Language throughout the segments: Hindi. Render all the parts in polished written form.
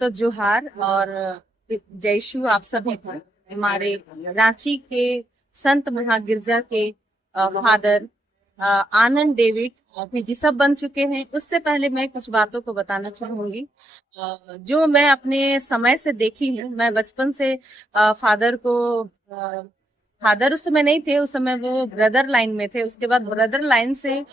तो जोहार और जयशु आप सभी को। हमारे रांची के संत महागिरजा के फादर आनंद डेविड भी सब बन चुके हैं। उससे पहले मैं कुछ बातों को बताना चाहूंगी जो मैं अपने समय से देखी हूँ। मैं बचपन से फादर को फादर उस समय नहीं थे, उस समय वो ब्रदर लाइन में थे। उसके बाद ब्रदर लाइन से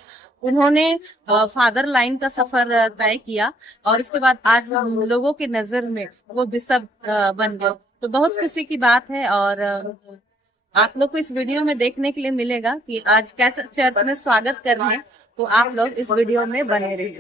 उन्होंने फादर लाइन का सफर तय किया और उसके बाद आज हम लोगों की नजर में वो बिशप बन गए। तो बहुत खुशी की बात है और आप लोग को इस वीडियो में देखने के लिए मिलेगा कि आज कैसे चर्च में स्वागत कर रहे हैं। तो आप लोग इस वीडियो में बने रहिए।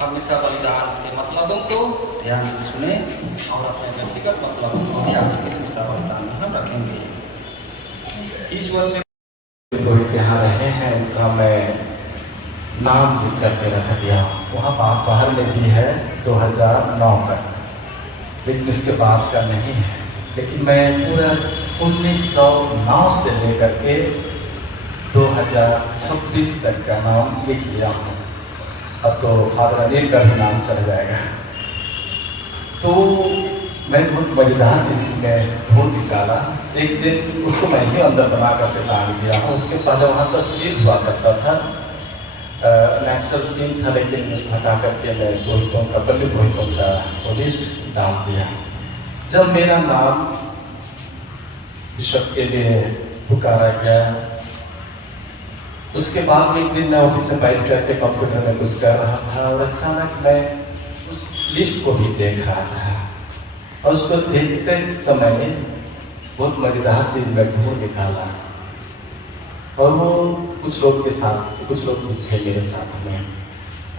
हमेशा बलिदान के मतलबों को ध्यान से सुने और अपने व्यक्तिगत मतलबों को भी आज के हिस्सा बलिदान में हम रखेंगे। ईश्वर से रोहित यहाँ रहे हैं, उनका मैं नाम लिख करके रख दिया। वहाँ बाहर में भी है 2009 तक, लेकिन इसके बाद का नहीं है। लेकिन मैं पूरा 1909 से लेकर के 2026 तक का नाम लिख लिया हूँ। अब तो फादर अनिल का भी नाम चढ़ जाएगा। तो मैं बहुत मजेदार चीज में ढूंढ निकाला। एक दिन उसको मैं ही अंदर बना करके टांग दिया हूँ। उसके पहले वहाँ तस्वीर हुआ करता था, नेचुरल सीन था, लेकिन उसको हटा करके मैं रोहितों का वो लिस्ट डाल दिया। जब मेरा नाम बिशप के लिए पुकारा गया, उसके बाद एक दिन मैं ऑफिस से बैठ करके कंप्यूटर में कुछ कर रहा था और अचानक मैं उस लिस्ट को भी देख रहा था। और उसको देखते समय बहुत मजेदार चीज मैं ढूंढ निकाला। और वो कुछ लोग के साथ, कुछ लोग थे मेरे साथ में।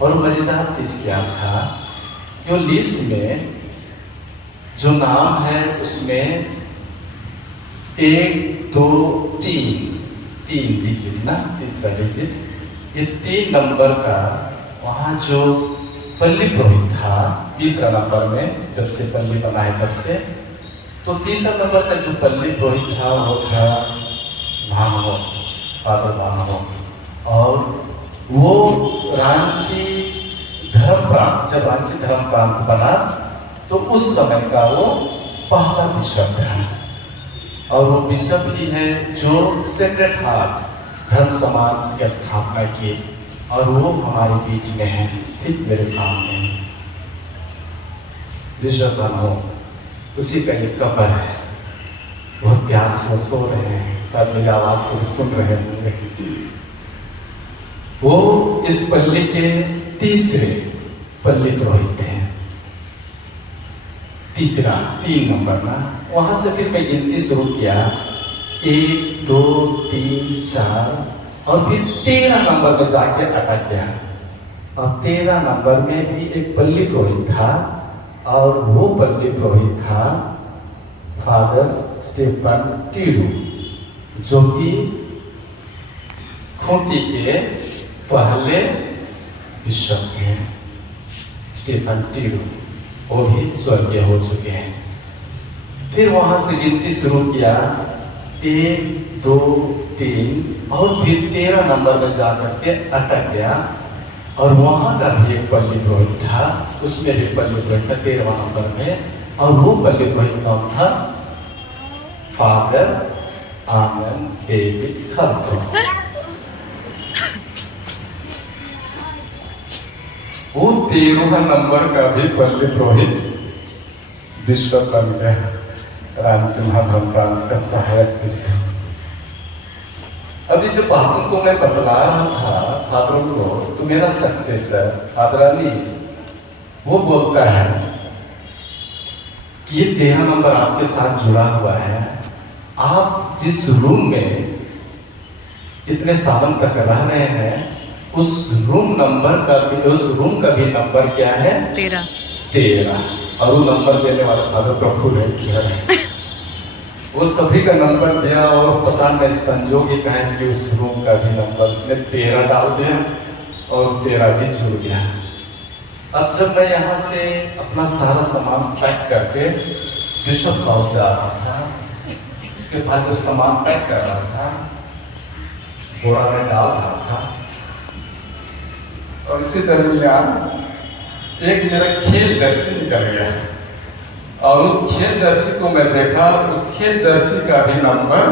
और मजेदार चीज क्या था कि वो लिस्ट में जो नाम है उसमें 1 2 3 डिजिट ना, तीसरा डिजिट, ये 3 नंबर का वहाँ जो पल्ली पुरोहित था तीसरा नंबर में, जब से पल्ली बना है तब से। तो तीसरा नंबर का जो पल्ली पुरोहित था वो था भानो, फादर भानो। और वो रांची धर्म प्रांत, जब रांची धर्म प्रांत बना तो उस समय का वो पहला बिशप था। और वो बिशप ही है जो सेक्रेड हार्ट धर्म समाज की स्थापना की, और वो हमारे बीच में है, ठीक मेरे सामने बिशप भानो। उसी का एक कब्र है, बहुत प्यार से वो सो रहे हैं, सब मेरी आवाज को भी सुन रहे होंगे। वो इस पल्ली के तीसरे पल्ली पुरोहित थे, तीसरा 3 नंबर ना। वहां से फिर मैं गिनती शुरू किया, 1 2 3 4 और फिर 13 नंबर में जाके अटक गया। और 13 नंबर में भी एक पल्ली पुरोहित था, और वो पल्ली पुरोहित था फादर स्टीफन टीडू, जो कि खूंटी के पहले बिशप थे। स्टीफन टीडू वो भी स्वर्गीय हो चुके हैं। फिर वहां से गिनती शुरू किया, 1 2 3 और फिर 13 नंबर में जाकर के अटक गया। और वहां का भी एक पल्ली पुरोहित था, उसमें भी पल्ली पुरोहित था 13वां नंबर में, और वो पल्ली पुरोहित कौन था? फादर आनंद डेविड खरखो। वो 13वां नंबर का भी पल्ली पुरोहित बिशप बन गया, रांची महाधर्म प्रांत का सहायक बिशप। अभी जब फादर को मैं बतला रहा था फादर को, तो मेरा सक्सेसर फादरानी वो बोलता है कि ये 13 नंबर आपके साथ जुड़ा हुआ है, आप जिस रूम में इतने सालों तक रह रहे हैं उस रूम नंबर का भी, उस रूम का भी नंबर क्या है? 13। और वो नंबर देने वाला फादर प्रफुल्ल है, वो सभी का नंबर दिया, और पता नहीं संजोग ही कहें कि उस रूम का भी नंबर उसने 13 डाल दिया, और 13 भी जुड़ गया। अब जब मैं यहाँ से अपना सारा सामान पैक करके बिशप हाउस जा रहा था, उसके बाद जो सामान पैक कर रहा था बोरा में डाल रहा था, और इसी दरमियान एक मेरा खेल जर्सी निकल गया, और उस खेल जर्सी को मैं देखा, उस खेल जर्सी का भी नंबर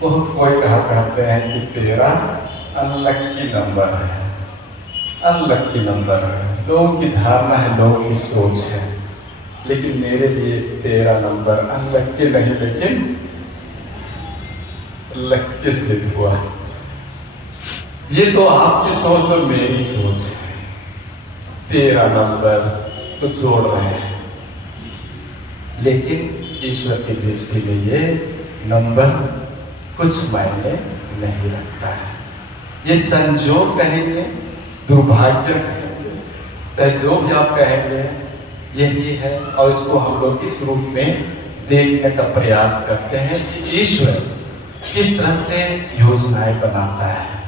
बहुत कोई कहते हैं कि 13 अनलक्की नंबर है, अनलक्की नंबर है। लोगों की धारणा है, लोगों की सोच है, लेकिन मेरे लिए 13 नंबर अनलक्की नहीं, लेकिन लक्की सिद्ध हुआ। ये तो आपकी सोच और मेरी सोच है। 13 नंबर तो जोड़ रहे हैं, लेकिन ईश्वर की दृष्टि में ये नंबर कुछ मायने नहीं रखता है। ये संजोग कहेंगे, दुर्भाग्य कहेंगे, चाहे जो भी आप कहेंगे, यही है। और इसको हम लोग इस रूप में देखने का प्रयास करते हैं कि ईश्वर किस तरह से योजनाएं बनाता है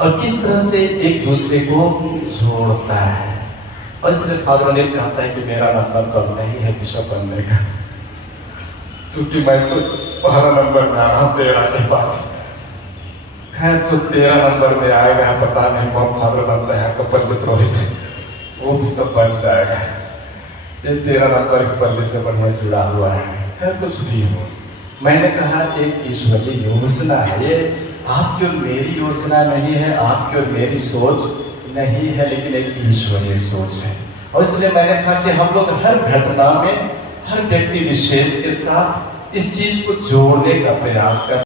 और किस तरह से एक दूसरे को जोड़ता है। और इसलिए फादर अनिल कहता है कि मेरा नंबर तो नहीं है बिशप बनने का, क्योंकि मैं तो पहला नंबर में आ रहा हूँ 13 के बाद। खैर जो 13 नंबर में आएगा, पता नहीं कौन फादर बनता है, तो पंडित रोहित वो बिशप बन जाएगा। ये 13 नंबर इस पल्ले से बढ़िया जुड़ा हुआ है। खैर कुछ भी हो, मैंने कहा एक ईश्वरीय योजना है, ये आपकी और मेरी योजना नहीं है, आपकी और मेरी सोच नहीं है, लेकिन एक ईश्वरीय सोच है। और इसलिए मैंने कहा कि हम लोग हर घटना में, हर व्यक्ति विशेष के साथ इस चीज को जोड़ने का प्रयास कर